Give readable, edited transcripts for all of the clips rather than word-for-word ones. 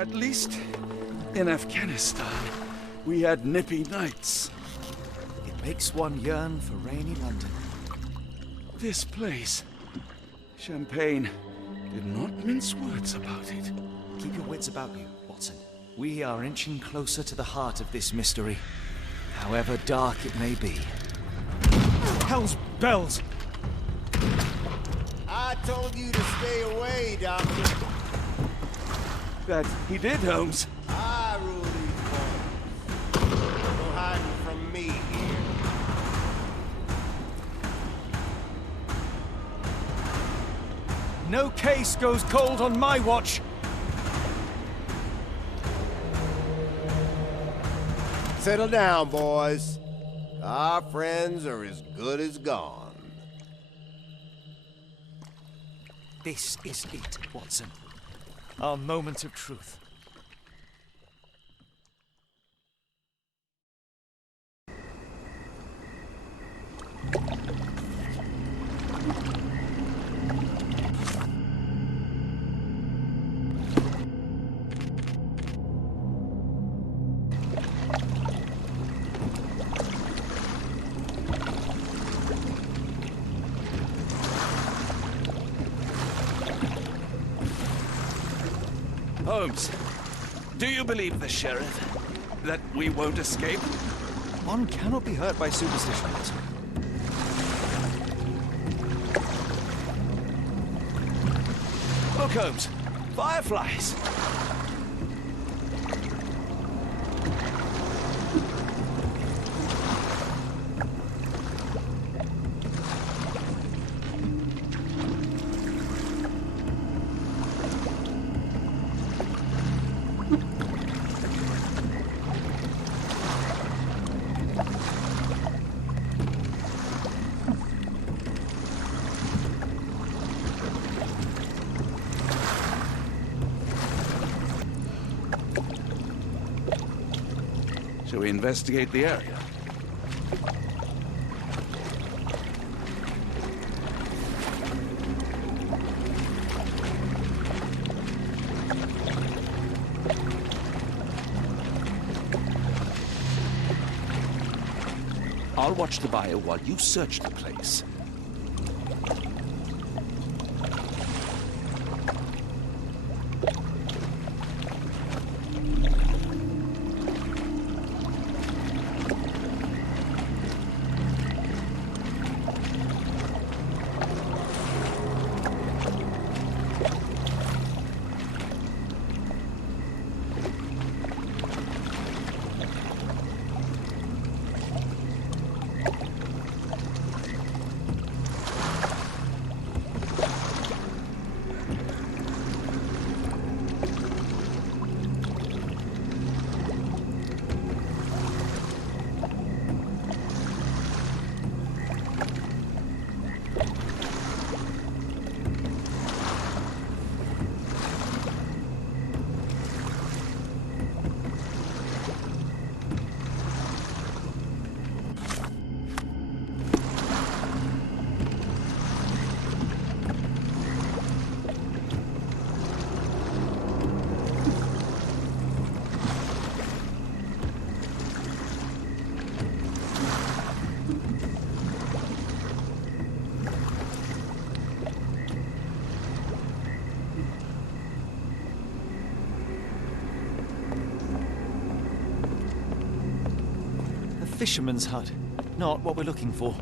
At least in Afghanistan, we had nippy nights. It makes one yearn for rainy London. This place, Champagne, did not mince words about it. Keep your wits about you, Watson. We are inching closer to the heart of this mystery, however dark it may be. Hell's bells! I told you to stay away, Doctor. That he did, Holmes. I rule these boys. No hiding from me here. No case goes cold on my watch! Settle down, boys. Our friends are as good as gone. This is it, Watson. Our moment of truth. Holmes, do you believe the sheriff? That we won't escape? One cannot be hurt by superstition, Watson. Look, Holmes, fireflies. Shall we investigate the area? I'll watch the bio while you search the place. Fisherman's hut. Not what we're looking for.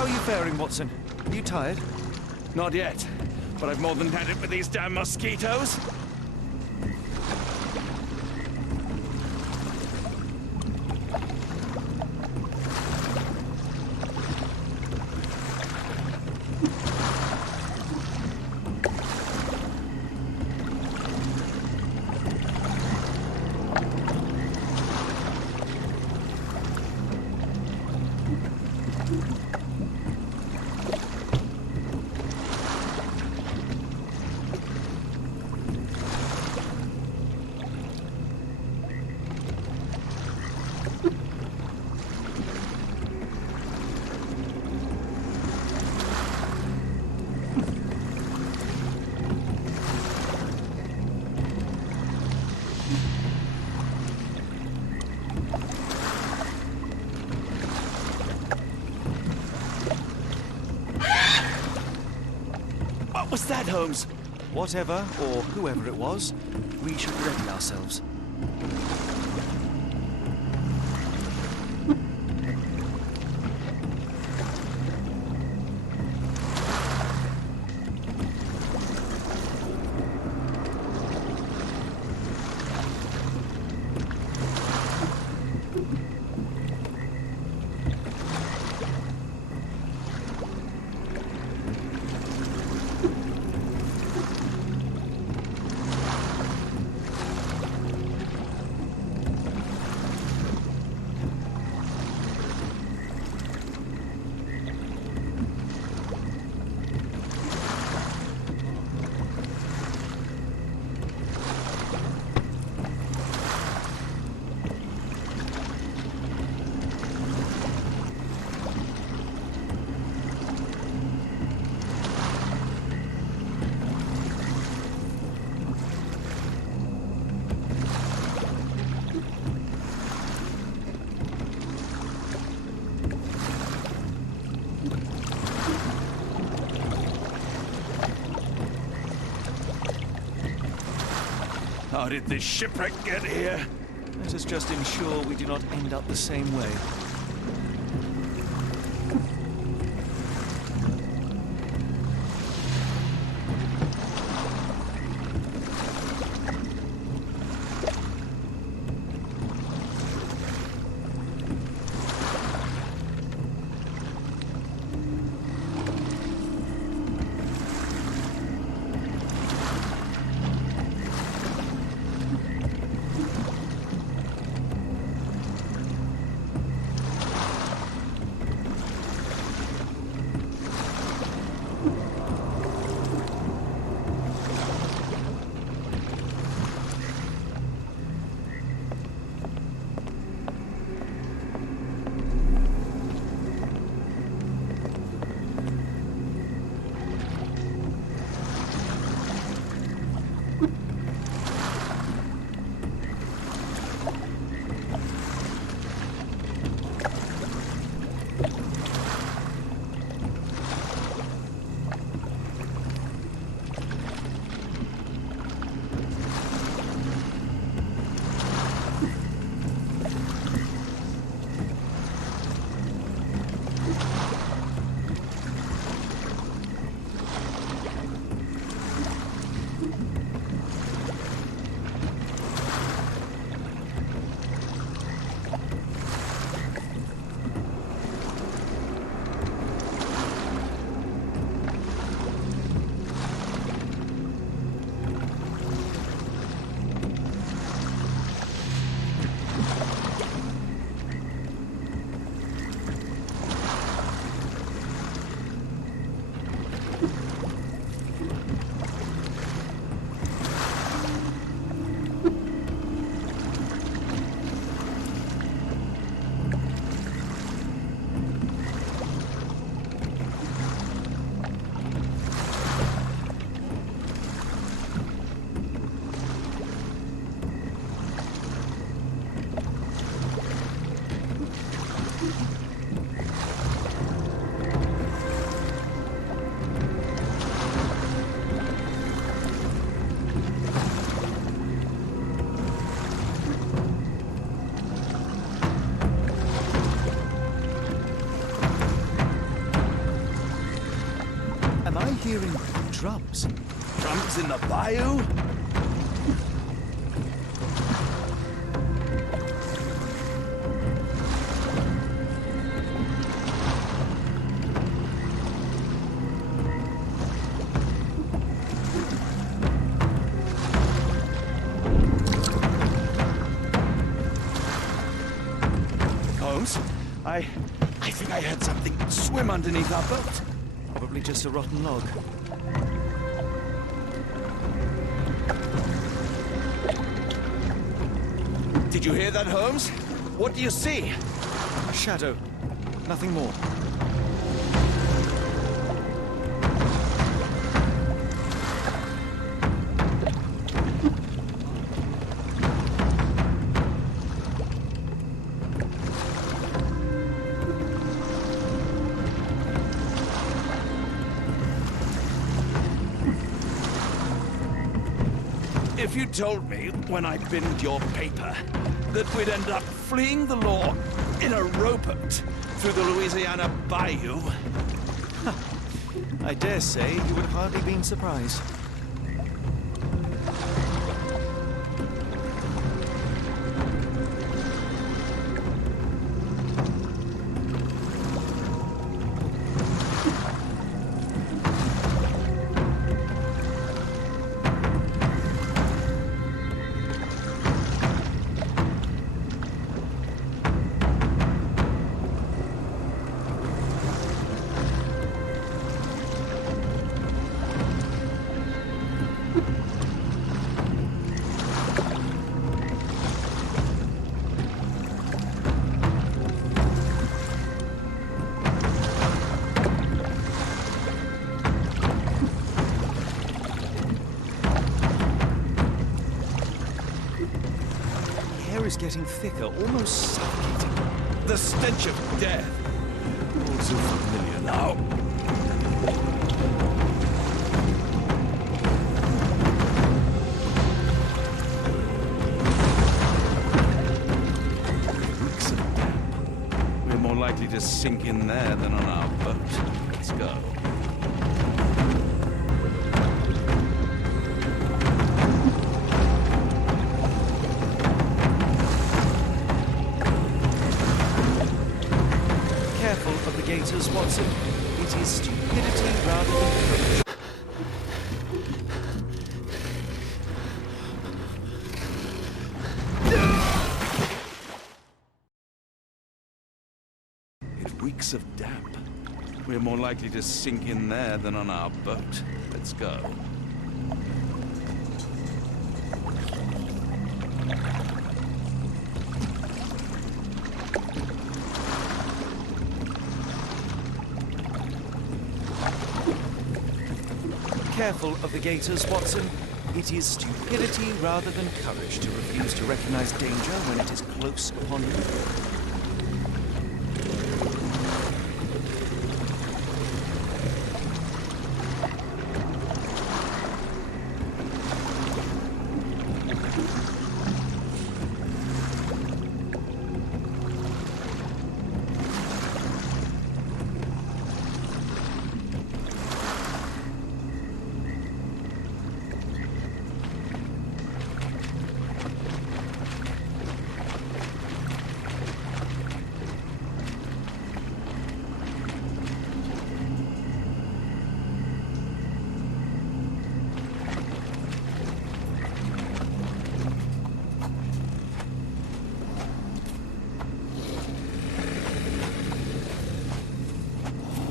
How are you faring, Watson? Are you tired? Not yet, but I've more than had it with these damn mosquitoes. Holmes? Whatever, or whoever it was, we should ready ourselves. How did this shipwreck get here? Let us just ensure we do not end up the same way. Hearing drums. Drums in the bayou? Holmes, I think I heard something swim underneath our boat. Probably just a rotten log. Did you hear that, Holmes? What do you see? A shadow. Nothing more. If you told me when I binned your paper that we'd end up fleeing the law in a rowboat through the Louisiana Bayou... I dare say you would have hardly been surprised. Is getting thicker, almost suffocating. The stench of death. All too familiar now. Reeks of damp. We're more likely to sink in there than on our boat. Let's go. Watson, it is stupidity rather than courage. It reeks of damp. We're more likely to sink in there than on our boat. Let's go. Careful of the gators, Watson. It is stupidity rather than courage to refuse to recognize danger when it is close upon you.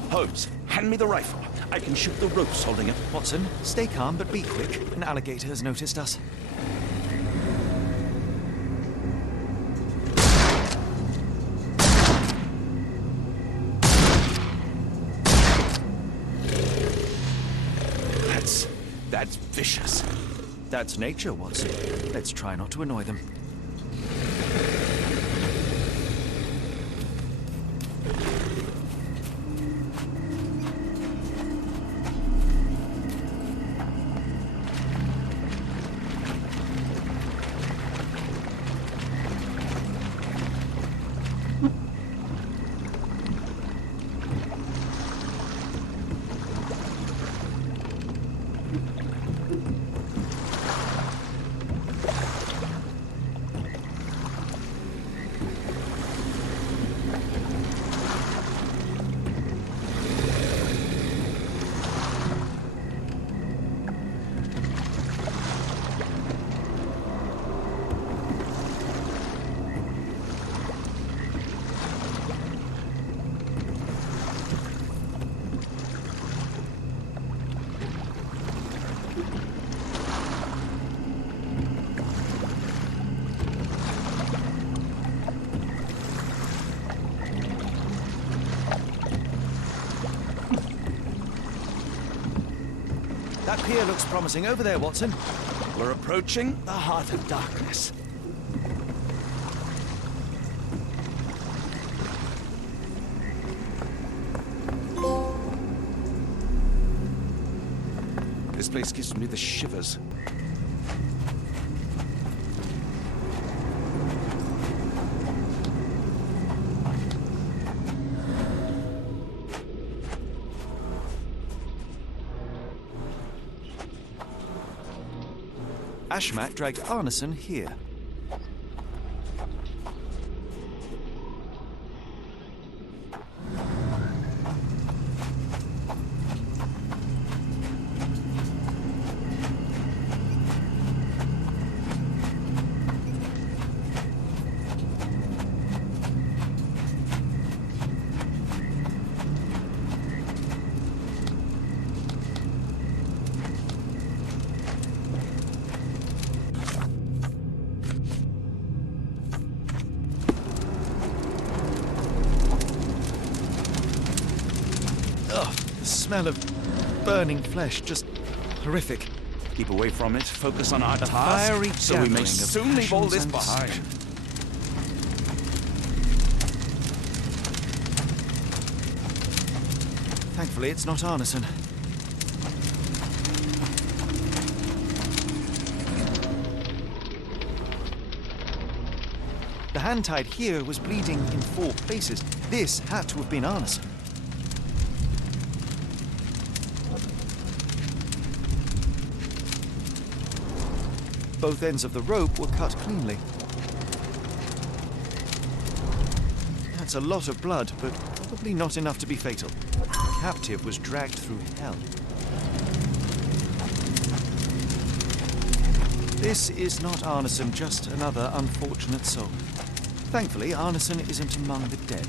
Holmes, hand me the rifle. I can shoot the ropes holding it. Watson, stay calm, but be quick. An alligator has noticed us. That's vicious. That's nature, Watson. Let's try not to annoy them. That pier looks promising over there, Watson. We're approaching the heart of darkness. This place gives me the shivers. Ashmat dragged Arneson here. The smell of burning flesh, just horrific. Keep away from it, focus on our fiery task, so we may gathering of soon leave all this passions and behind. Thankfully, it's not Arneson. The hand tied here was bleeding in 4 places. This had to have been Arneson. Both ends of the rope were cut cleanly. That's a lot of blood, but probably not enough to be fatal. The captive was dragged through hell. This is not Arneson, just another unfortunate soul. Thankfully, Arneson isn't among the dead.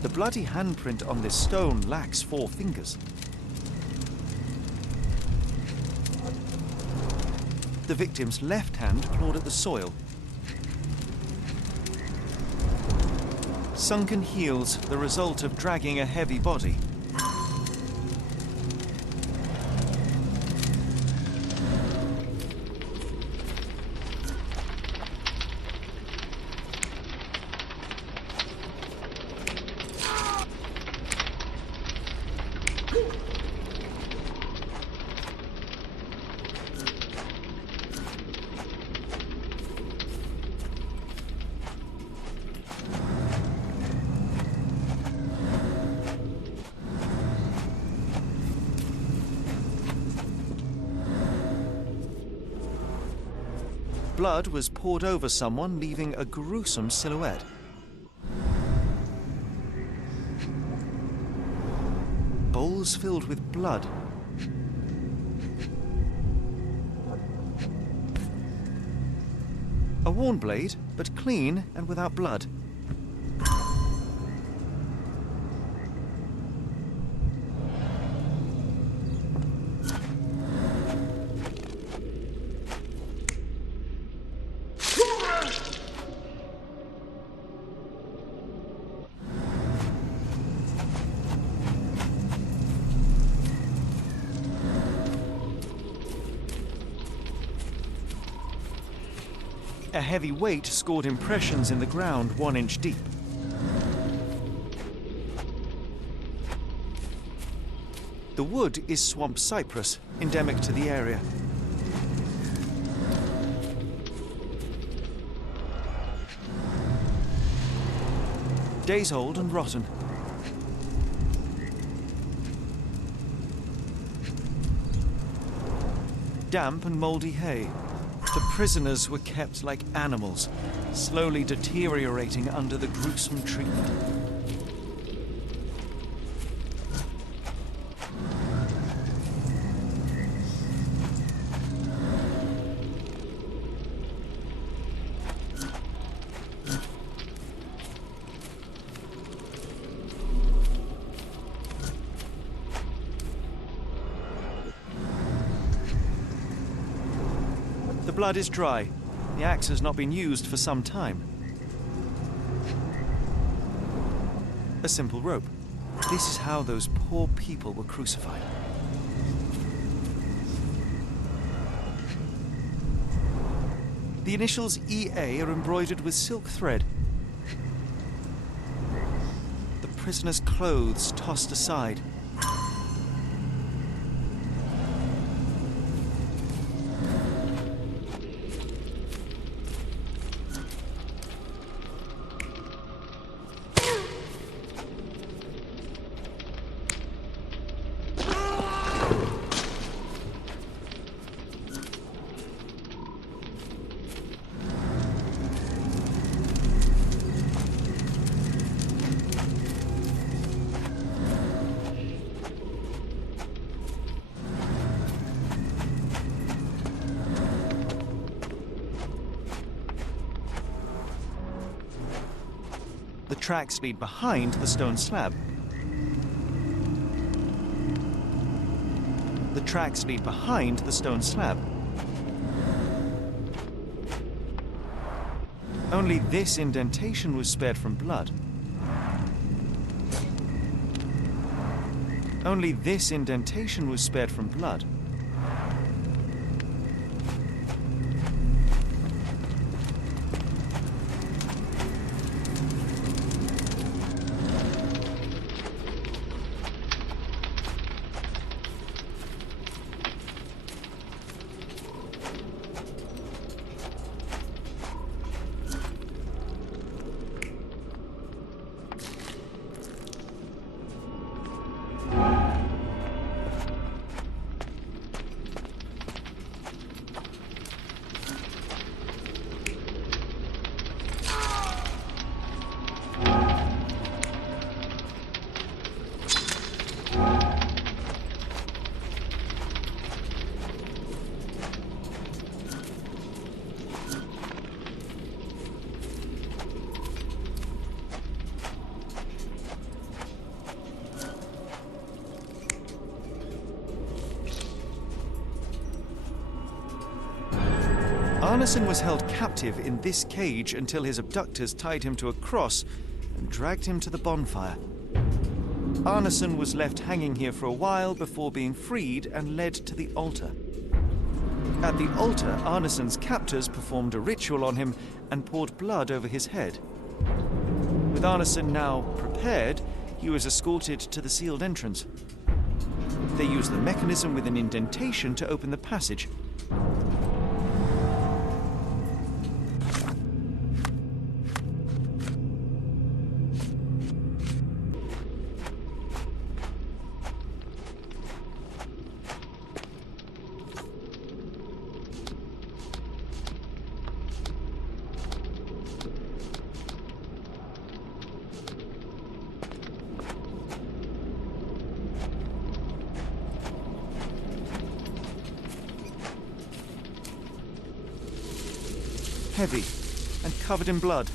The bloody handprint on this stone lacks 4 fingers. The victim's left hand clawed at the soil. Sunken heels, the result of dragging a heavy body. Blood was poured over someone, leaving a gruesome silhouette. Bowls filled with blood. A worn blade, but clean and without blood. A heavy weight scored impressions in the ground 1 inch deep. The wood is swamp cypress, endemic to the area. Days old and rotten. Damp and mouldy hay. The prisoners were kept like animals, slowly deteriorating under the gruesome treatment. The blood is dry. The axe has not been used for some time. A simple rope. This is how those poor people were crucified. The initials EA are embroidered with silk thread. The prisoner's clothes tossed aside. The tracks lead behind the stone slab. The tracks lead behind the stone slab. Only this indentation was spared from blood. Only this indentation was spared from blood. Arneson was held captive in this cage until his abductors tied him to a cross and dragged him to the bonfire. Arneson was left hanging here for a while before being freed and led to the altar. At the altar, Arneson's captors performed a ritual on him and poured blood over his head. With Arneson now prepared, he was escorted to the sealed entrance. They used the mechanism with an indentation to open the passage. Heavy and covered in blood.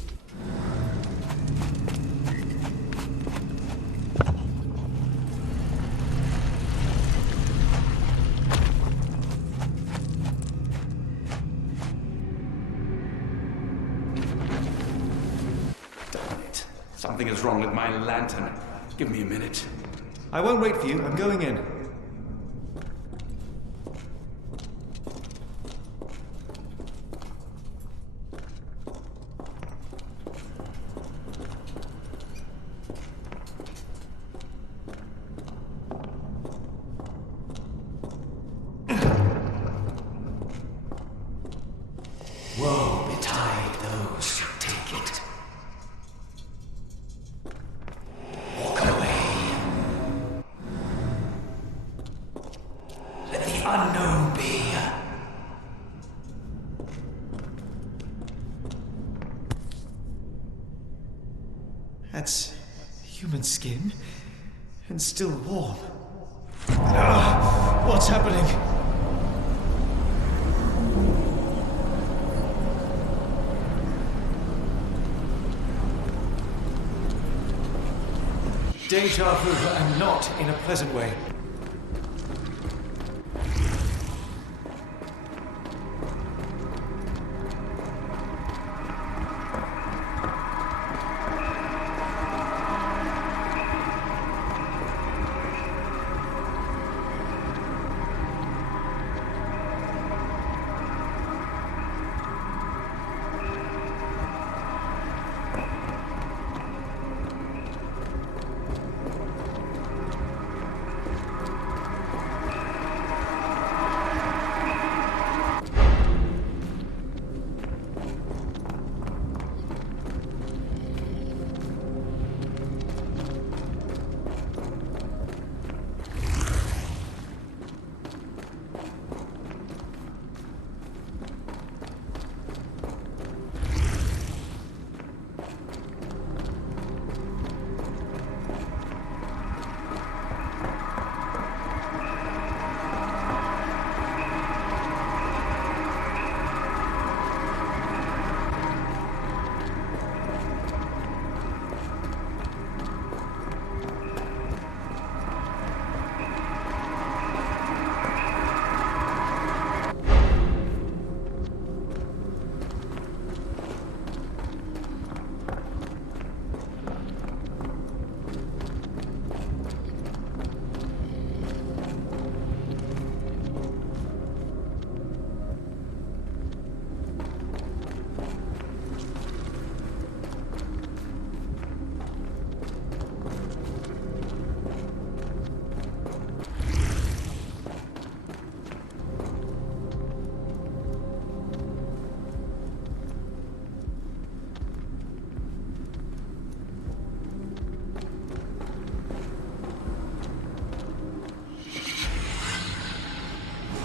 Damn it. Something is wrong with my lantern. Give me a minute. I won't wait for you. I'm going in. Woe betide those who take it. Walk away. Let the unknown be. That's human skin and still warm. What's happening? Deja vu, and not in a pleasant way.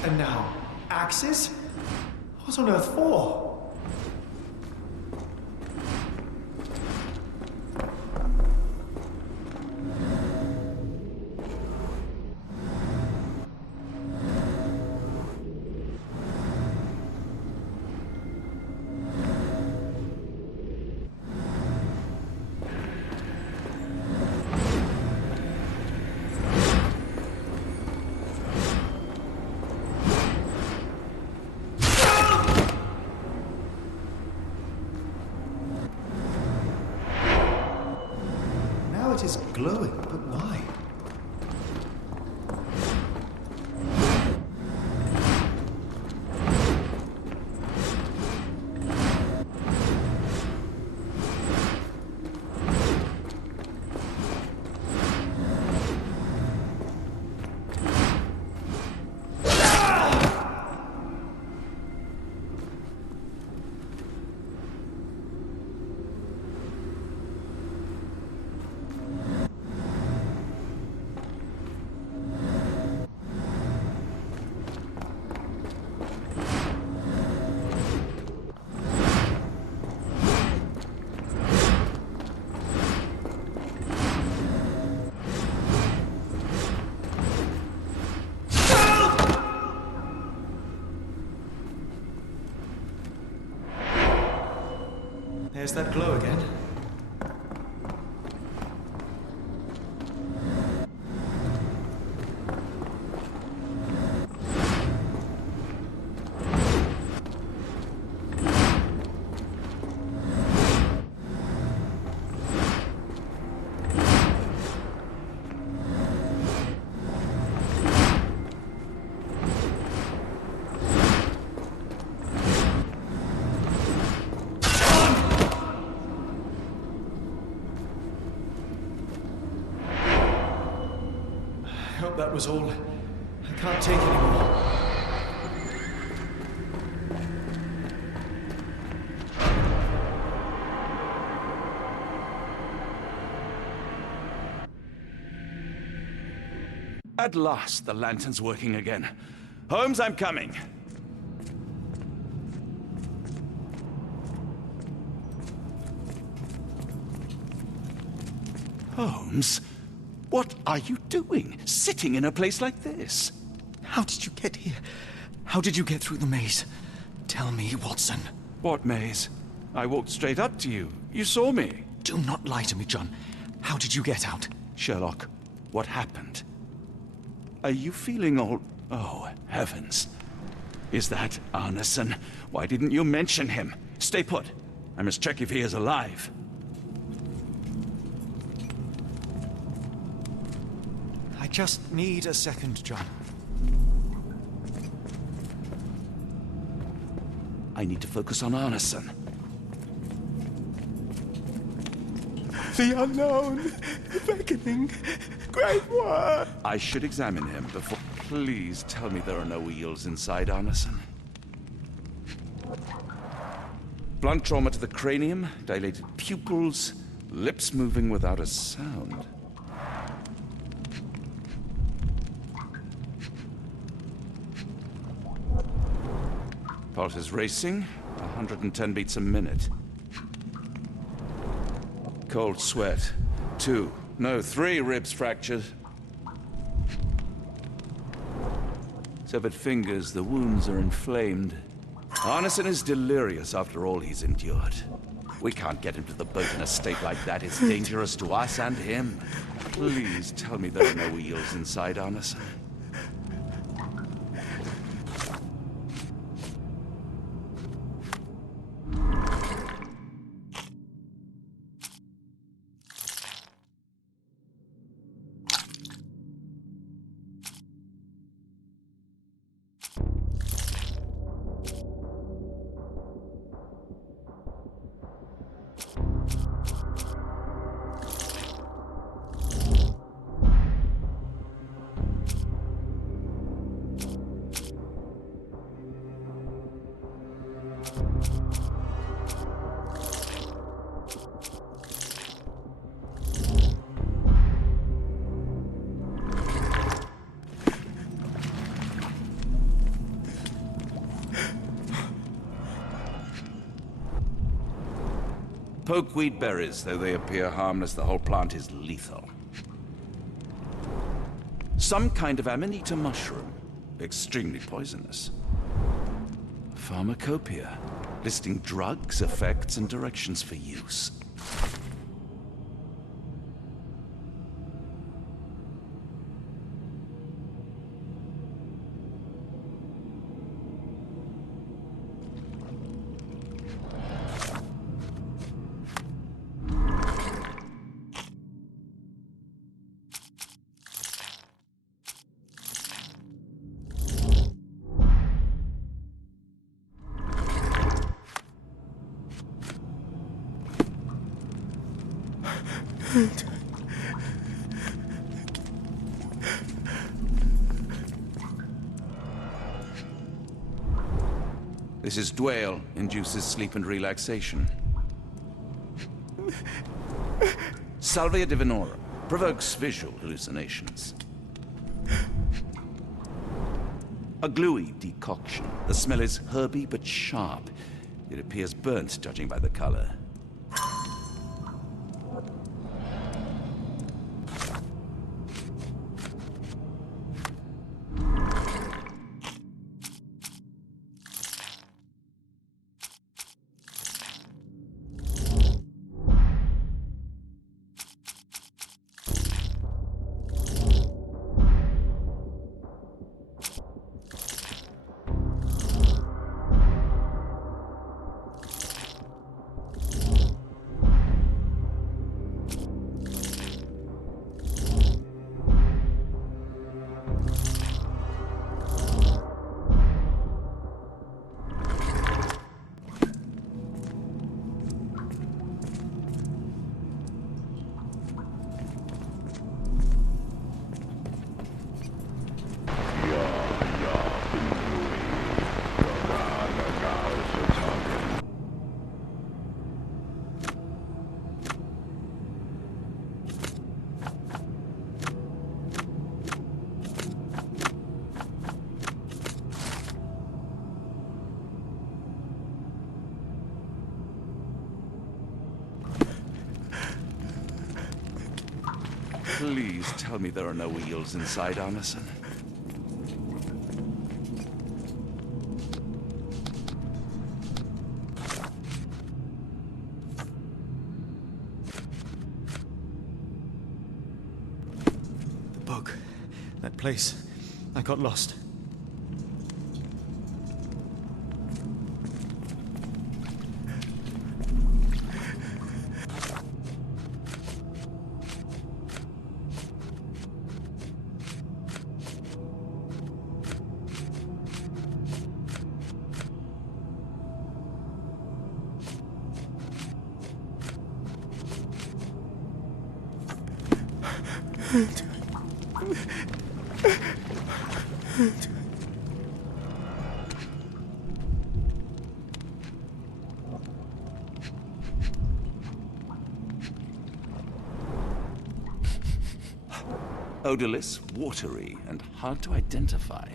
And now, axes? What on earth for? It is glowing, but why? There's that glow again. I hope that was all. I can't take anymore. At last, the lantern's working again. Holmes, I'm coming. Holmes? What are you doing, sitting in a place like this? How did you get here? How did you get through the maze? Tell me, Watson. What maze? I walked straight up to you. You saw me. Do not lie to me, John. How did you get out? Sherlock, what happened? Are you feeling all... Oh, heavens. Is that Arneson? Why didn't you mention him? Stay put. I must check if he is alive. I just need a second, John. I need to focus on Arneson. The unknown, beckoning, great work. I should examine him before... Please tell me there are no eels inside Arneson. Blunt trauma to the cranium, dilated pupils, lips moving without a sound. Pulse is racing, 110 beats a minute. Cold sweat. 2, no, 3 ribs fractured. Severed fingers, the wounds are inflamed. Arneson is delirious after all he's endured. We can't get him to the boat in a state like that. It's dangerous to us and him. Please tell me there are no eels inside Arneson. Pokeweed berries, though they appear harmless, the whole plant is lethal. Some kind of amanita mushroom, extremely poisonous. Pharmacopoeia, listing drugs, effects, and directions for use. This is Dwale, induces sleep and relaxation. Salvia divinorum, provokes visual hallucinations. A gluey decoction. The smell is herby but sharp. It appears burnt, judging by the color. Please tell me there are no eels inside, Arneson. The bog. That place. I got lost. Odorless, watery, and hard to identify.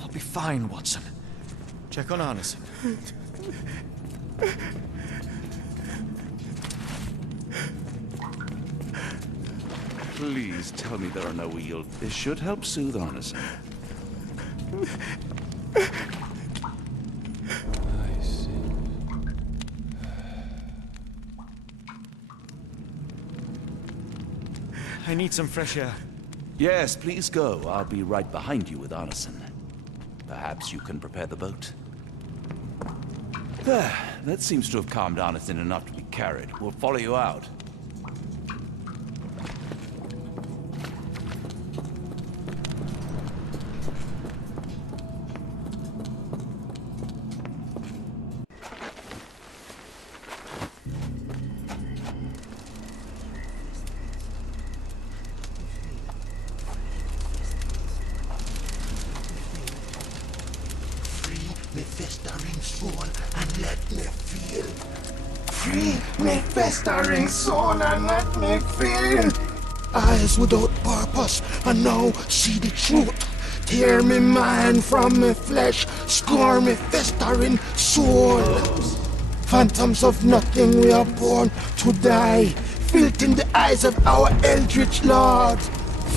I'll be fine, Watson. Check on Arneson. Please tell me there are no eels. This should help soothe Arneson. I see. I need some fresh air. Yes, please go. I'll be right behind you with Arneson. Perhaps you can prepare the boat. There. That seems to have calmed Arneson enough to be carried. We'll follow you out. Me festering soul and let me feel. Free me festering soul and let me feel. Eyes without purpose and now see the truth. Tear me mind from me flesh, score me festering soul. Phantoms of nothing, we are born to die. Filth in the eyes of our eldritch lord.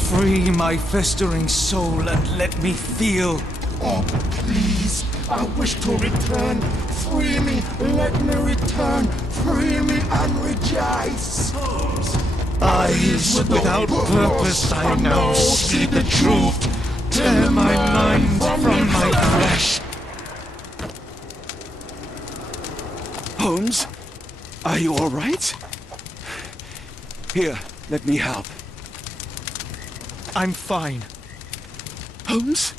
Free my festering soul and let me feel. Oh, please, I wish to return. Free me, let me return. Free me and rejoice. Eyes without purpose, I now see the truth. Tear my mind from my flesh. Holmes? Are you all right? Here, let me help. I'm fine. Holmes?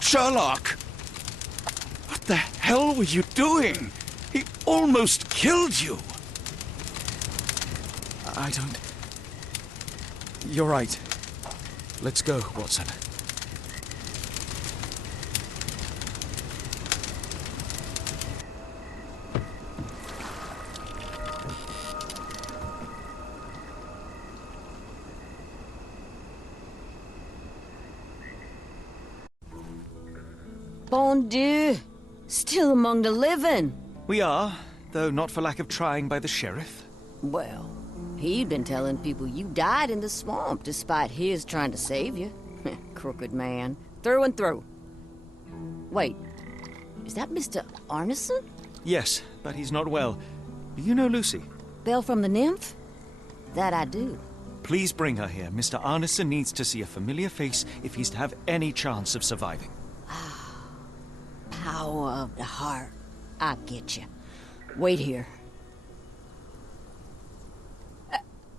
Sherlock! What the hell were you doing? He almost killed you! I don't... You're right. Let's go, Watson. Bon Dieu! Still among the living. We are, though not for lack of trying by the sheriff. Well, he'd been telling people you died in the swamp despite his trying to save you. Crooked man. Through and through. Wait, is that Mr. Arneson? Yes, but he's not well. Do you know Lucy? Belle from the Nymph? That I do. Please bring her here. Mr. Arneson needs to see a familiar face if he's to have any chance of surviving. Power of the heart. I get you. Wait here.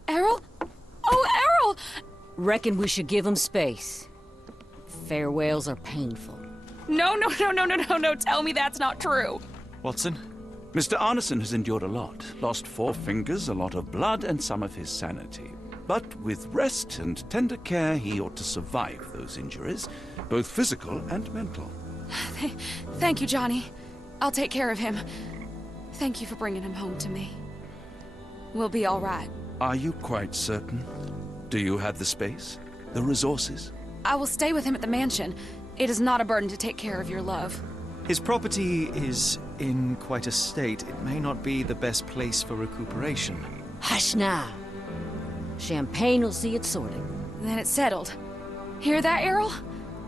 Errol? Oh, Errol! Reckon we should give him space. Farewells are painful. No, tell me that's not true. Watson? Mr. Arneson has endured a lot. Lost 4 fingers, a lot of blood, and some of his sanity. But with rest and tender care, he ought to survive those injuries, both physical and mental. Thank you, Johnny. I'll take care of him. Thank you for bringing him home to me. We'll be all right. Are you quite certain? Do you have the space? The resources? I will stay with him at the mansion. It is not a burden to take care of your love. His property is in quite a state. It may not be the best place for recuperation. Hush now. Champagne will see it sorted. Then it's settled. Hear that, Errol?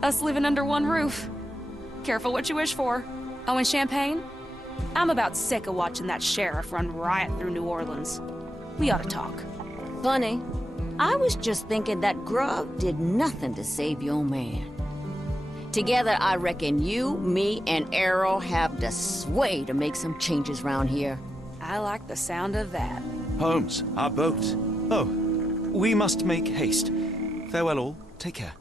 Us living under one roof. Careful what you wish for. Oh, and champagne? I'm about sick of watching that sheriff run riot through New Orleans. We ought to talk. Funny. I was just thinking that grub did nothing to save your man. Together, I reckon you, me, and Errol have the sway to make some changes round here. I like the sound of that. Holmes, our boat. Oh, we must make haste. Farewell all. Take care.